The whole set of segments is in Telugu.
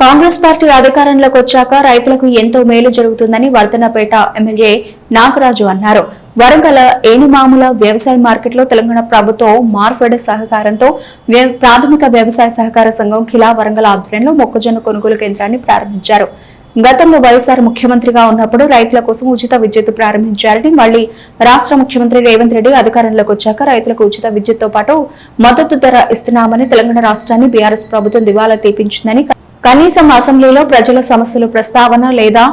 కాంగ్రెస్ పార్టీ అధికారంలోకి వచ్చాక రైతులకు ఎంతో మేలు జరుగుతుందని వర్ధన్నపేట ఎమ్మెల్యే నాగరాజు అన్నారు. వరంగల్ ఏనిమాముల వ్యవసాయ మార్కెట్లో తెలంగాణ ప్రభుత్వం మార్ఫెడ్ సహకారంతో ప్రాథమిక వ్యవసాయ సహకార సంఘం ఖిలా వరంగల్ ఆధ్వర్యంలో మొక్కజొన్న కొనుగోలు కేంద్రాన్ని ప్రారంభించారు. గతంలో వైఎస్ఆర్ ముఖ్యమంత్రిగా ఉన్నప్పుడు రైతుల కోసం ఉచిత విద్యుత్ ప్రారంభించారని, మళ్లీ రాష్ట్ర ముఖ్యమంత్రి రేవంత్ రెడ్డి అధికారంలోకి వచ్చాక రైతులకు ఉచిత విద్యుత్తో పాటు మద్దతు ధర ఇస్తున్నామని, తెలంగాణ రాష్ట్రాన్ని బీఆర్ఎస్ ప్రభుత్వం దివాలా తీపించిందని, కనీసం అసెంబ్లీలో ప్రజల సమస్యలు ప్రస్తావన లేదా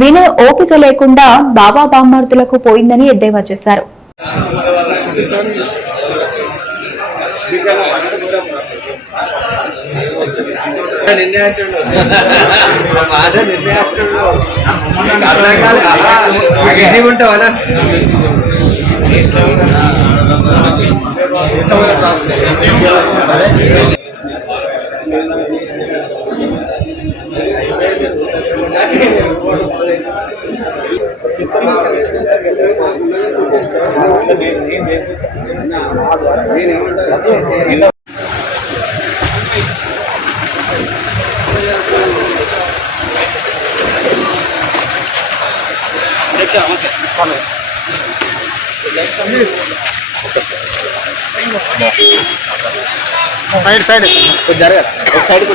వినే ఓపిక లేకుండా బాబా బామ్మార్దులకు పోయిందని ఎద్దేవా చేశారు. साइड साइड कुछ जा रहा है एक साइड को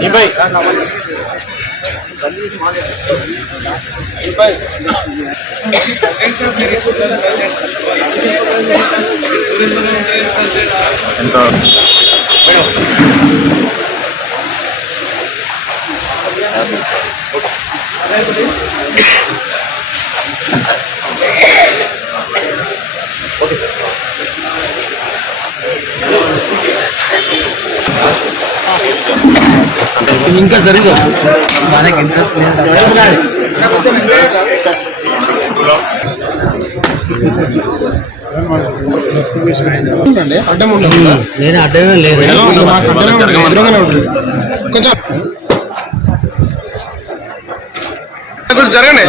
जी भाई ఇంకా జరుగుతుంది మనకి ఇంట్రెస్ట్ అడ్డం ఉండదు. నేను అడ్డమే లేదు, కొంచెం జరగండి.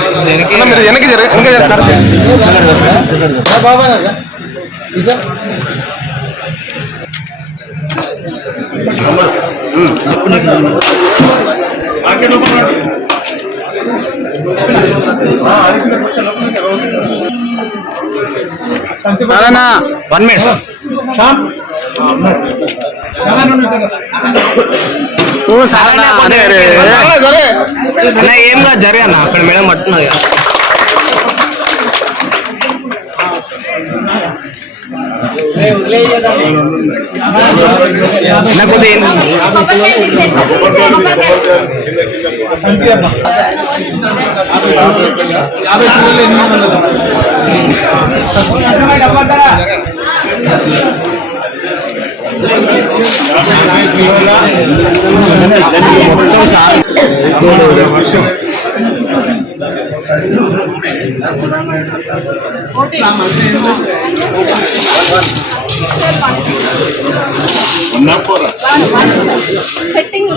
మీరు వెనక్కి జరగ వన్ మినిట్ ఏం కాదు జరగన్న అక్కడ మేడం పట్టున్నది సెట్టింగ్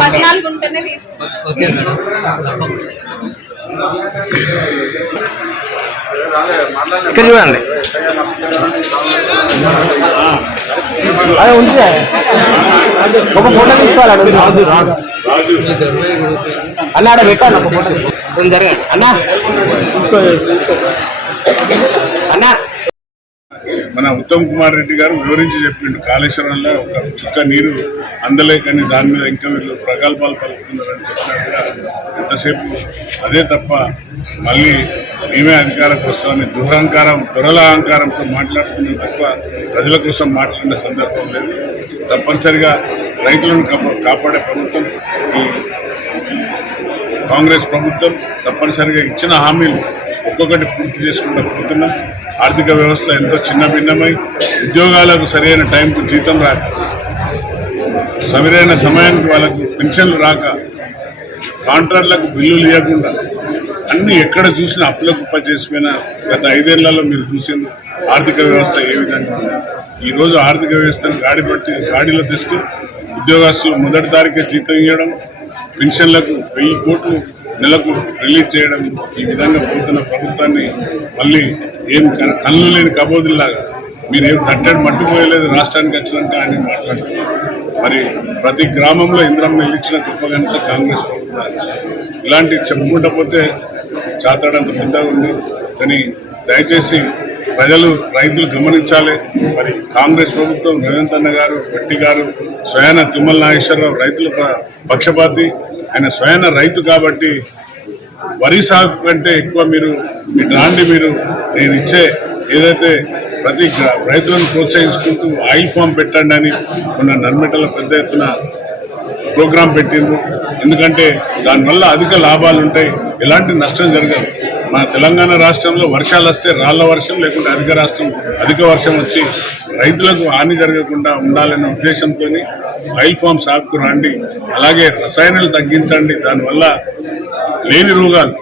పద్నాలుగు ఉంటేనే ఇక్కడ చూడండి అదే ఉంటే ఒక ఫోటో తీసుకోవాలి. అన్న ఆడ పెట్టాను ఒక ఫోటో జరగండి అన్న అన్న. మన ఉత్తమ్ కుమార్ రెడ్డి గారు వివరించి చెప్పిండు, కాళేశ్వరంలో ఒక చుక్క నీరు అందలేకని దాని మీద ఇంకా వీళ్ళు ప్రగల్భాలు పలుకుతున్నారని చెప్పినా కూడా ఎంతసేపు అదే తప్ప మళ్ళీ మేమే అధికారకు వస్తామని దురల అహంకారంతో మాట్లాడుతున్నాం తప్ప ప్రజల కోసం మాట్లాడిన సందర్భం లేదు. తప్పనిసరిగా రైతులను కాపాడే ప్రభుత్వం ఈ కాంగ్రెస్ ప్రభుత్వం. తప్పనిసరిగా ఇచ్చిన హామీలు ఒక్కొక్కటి పూర్తి చేసుకుంటూ పోతున్నాం. ఆర్థిక వ్యవస్థ ఎంతో చిన్న భిన్నమై ఉద్యోగాలకు సరైన టైంకు జీతం రాక, సరైన సమయానికి వాళ్ళకు పెన్షన్లు రాక కాంట్రాక్టులకు బిల్లులు ఇవ్వకుండా అన్ని ఎక్కడ చూసినా అప్పుల కుప్ప చేసిపోయిన గత 5 ఏళ్లలో మీరు చూసింది ఆర్థిక వ్యవస్థ ఏ విధంగా ఉంది. ఈరోజు ఆర్థిక వ్యవస్థను గాడిలో తెస్తూ ఉద్యోగస్తులు మొదటి తారీఖే జీతం ఇవ్వడం, పెన్షన్లకు 1000 కోట్లు నెలకు రిలీజ్ చేయడం, ఈ విధంగా పోతున్న ప్రభుత్వాన్ని మళ్ళీ ఏం కళ్ళు లేని కబోదుల్లాగా మీరేం తట్టడి మట్టిపోయలేదు రాష్ట్రానికి వచ్చినాక అని మాట్లాడుతున్నారు. మరి ప్రతి గ్రామంలో ఇంద్రమ్మ ఇచ్చిన గొప్ప ఘనత కాంగ్రెస్ ప్రభుత్వాన్ని. ఇలాంటివి చెప్పుకుంటూ పోతే చాతాడంత పెద్దగా ఉంది. కానీ దయచేసి ప్రజలు రైతులు గమనించాలి. మరి కాంగ్రెస్ ప్రభుత్వం రేవంత్ అన్న గారు, భట్టి గారు, స్వయాన తుమ్మల నాగేశ్వరరావు రైతుల పక్షపాతి. ఆయన స్వయాన రైతు కాబట్టి వరి సాగు కంటే ఎక్కువ మీరు రాండి, మీరు నేను ఇచ్చే ఏదైతే ప్రతి రైతులను ప్రోత్సహించుకుంటూ ఆయిల్ ఫామ్ పెట్టండి అని మొన్న నర్మెటలో పెద్ద ఎత్తున ప్రోగ్రాం పెట్టిండ్రు. ఎందుకంటే దానివల్ల అధిక లాభాలు ఉంటాయి, ఎలాంటి నష్టం జరగదు. మన తెలంగాణ రాష్ట్రంలో వర్షాలు వస్తే రాళ్ల వర్షం, లేకుంటే అధిక వర్షం వచ్చి రైతులకు హాని జరగకుండా ఉండాలనే ఉద్దేశంతో ఆయిల్ ఫామ్ సాగుకు రండి. అలాగే రసాయనాలు తగ్గించండి. దానివల్ల లేని రోగాలు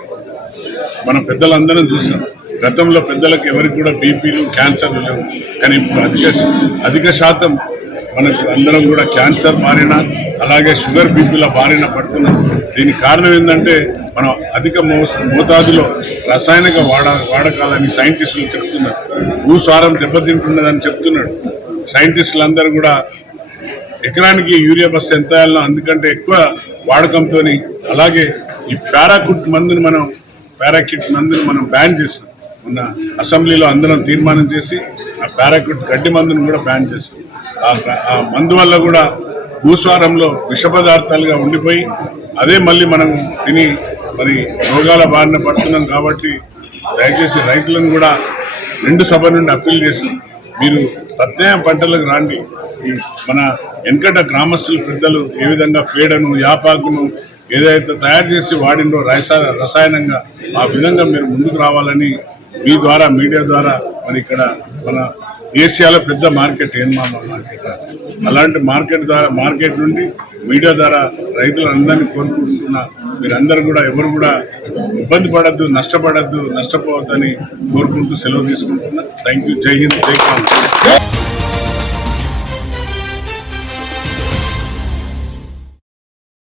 మన పెద్దలందరం చూసాం. గతంలో పెద్దలకు ఎవరికి కూడా బీపీలు, క్యాన్సర్లు లేవు. కానీ ఇప్పుడు అధిక శాతం మనకు అందరం కూడా క్యాన్సర్ బారిన, అలాగే షుగర్, బీపీల బారిన పడుతున్నాం. దీనికి కారణం ఏంటంటే మనం అధిక మోతాదులో రసాయనిక వాడకాలని సైంటిస్టులు చెప్తున్నారు. భూసారం దెబ్బతింటున్నదని చెప్తున్నాడు. సైంటిస్టులందరూ కూడా ఎకరానికి యూరియా బస్తా ఎంత వేయాలో అందుకంటే ఎక్కువ వాడకంతో, అలాగే ఈ పారాకిట్ మందుని మనం బ్యాన్ చేస్తాం. మొన్న అసెంబ్లీలో అందరం తీర్మానం చేసి ఆ పారాకిట్ గడ్డి మందుని కూడా బ్యాన్ చేస్తాం. ఆ మందు వల్ల కూడా భూస్వారంలో విష పదార్థాలుగా ఉండిపోయి అదే మళ్ళీ మనం తిని మరి రోగాల బారిన పడుతున్నాం. కాబట్టి దయచేసి రైతులను కూడా 2 సభ నుండి అప్పీల్ చేస్తాం. మీరు ప్రత్యాయ పంటలకు రాండి. ఈ మన వెనకట గ్రామస్తుల పెద్దలు ఏ విధంగా పేడను, యాపాకును ఏదైతే తయారు చేసి వాడినో రసాయనంగా, ఆ విధంగా మీరు ముందుకు రావాలని మీ ద్వారా, మీడియా ద్వారా మరి ఇక్కడ మన ఏషియాలో పెద్ద మార్కెట్ ఏన్మామ మార్కెట్, అలాంటి మార్కెట్ నుండి మీడియా ద్వారా రైతులందరినీ కోరుకుంటున్నా. మీరందరూ కూడా ఎవరు కూడా ఇబ్బంది పడద్దు, నష్టపోవద్దని కోరుకుంటూ సెలవు తీసుకుంటున్నా. Thank you. జై హింద్, జై కాంగ్రెస్.